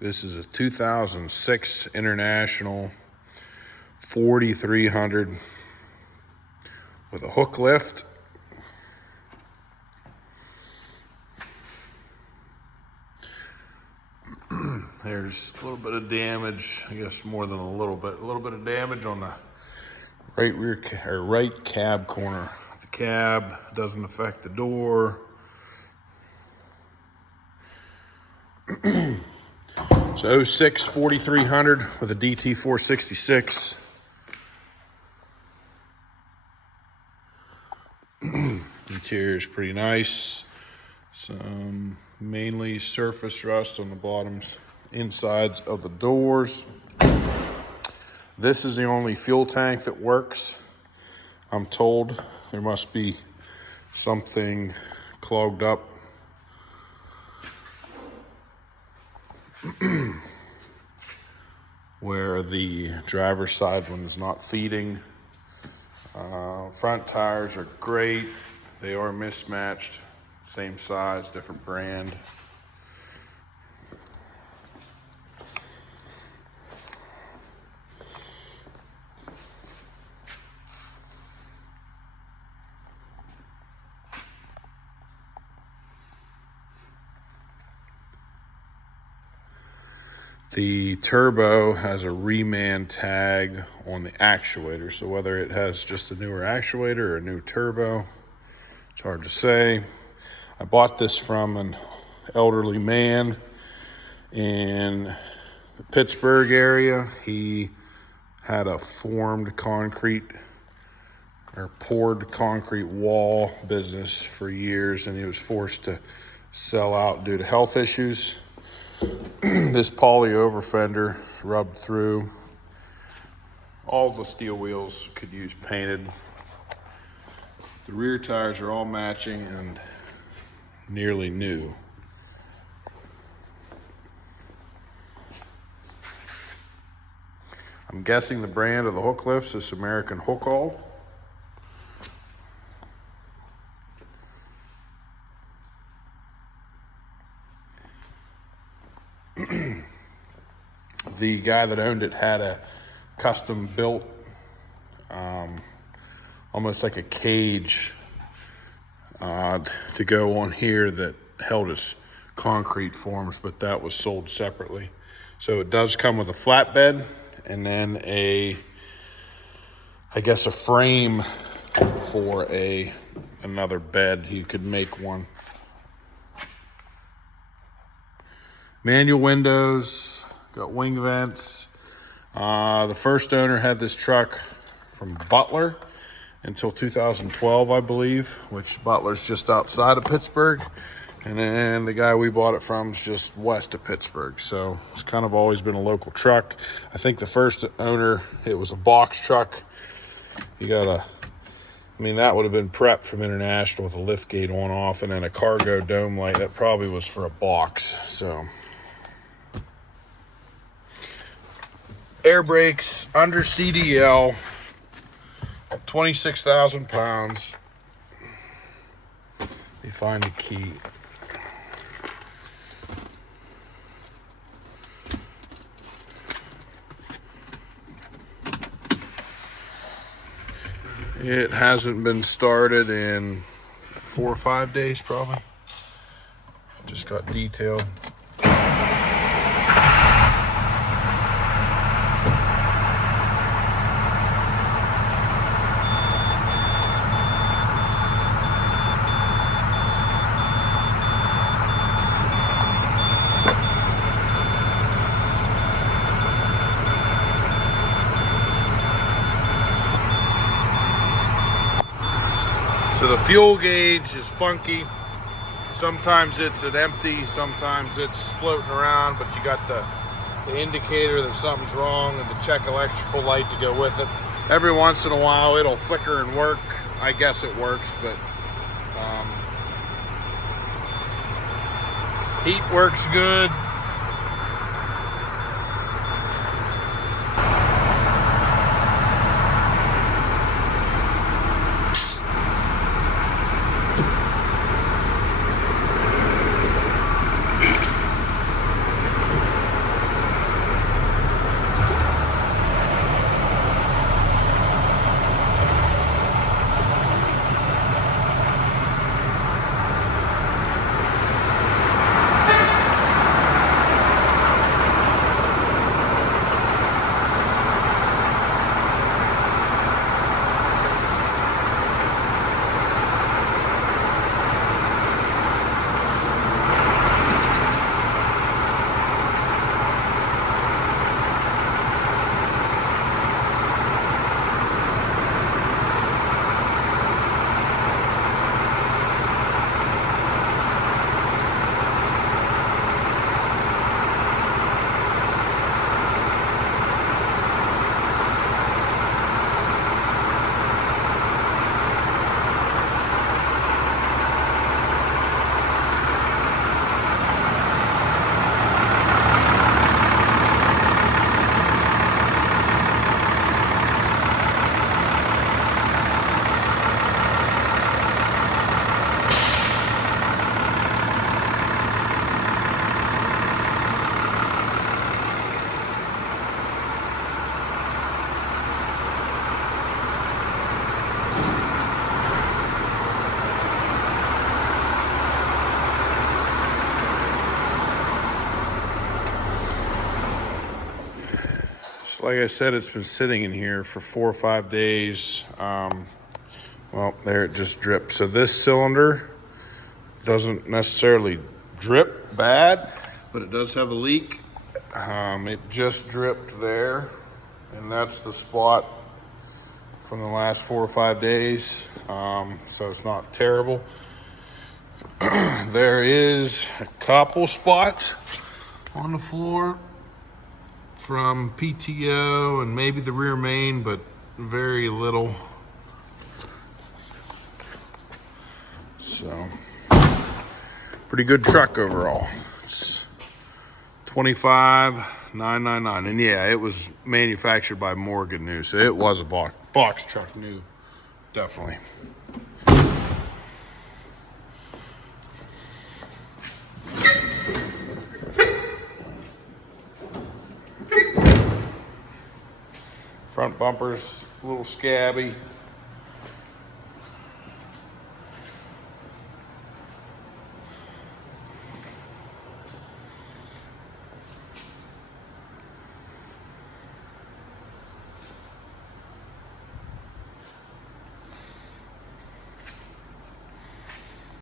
This is a 2006 International 4300 with a hook lift. There's a little bit of damage, I guess more than a little bit of damage on the right cab corner. The cab doesn't affect the door. So 06 4300 with a DT 466. Interior is pretty nice. Some mainly surface rust on the bottoms, insides of the doors. This is the only fuel tank that works. I'm told there must be something clogged up. Where the driver's side one is not feeding. Front tires are great. They are mismatched. Same size, different brand. The turbo has a reman tag on the actuator, so whether it has just a newer actuator or a new turbo, it's hard to say. I bought this from an elderly man in the Pittsburgh area. He had a formed concrete or poured concrete wall business for years, and he was forced to sell out due to health issues. This poly over fender rubbed through. All the steel wheels could use painted. The rear tires are all matching and nearly new. I'm guessing the brand of the hook lifts is American Hook All. The guy that owned it had a custom built, almost like a cage to go on here that held his concrete forms, but that was sold separately. So it does come with a flatbed and then I guess a frame for another bed. You could make one. Manual windows, got wing vents. The first owner had this truck from Butler until 2012, I believe, which Butler's just outside of Pittsburgh. And then the guy we bought it from is just west of Pittsburgh. So it's kind of always been a local truck. I think the first owner, it was a box truck. That would have been prepped from International with a lift gate on off and then a cargo dome light. That probably was for a box, so. Air brakes, under CDL, 26,000 pounds. Let me find the key. It hasn't been started in 4 or 5 days, probably. Just got detailed. So the fuel gauge is funky. Sometimes it's at empty, sometimes it's floating around, but you got the indicator that something's wrong and the check electrical light to go with it. Every once in a while it'll flicker and work. I guess it works, but heat works good. like I said, it's been sitting in here for 4 or 5 days. Well, there it just dripped. So this cylinder doesn't necessarily drip bad, but it does have a leak. It just dripped there, and that's the spot from the last 4 or 5 days. So it's not terrible. There is a couple spots on the floor from PTO and maybe the rear main, but very little. So, pretty good truck overall. It's $25,999, and yeah, it was manufactured by Morgan new, so it was a box truck new, definitely. Front bumper's a little scabby.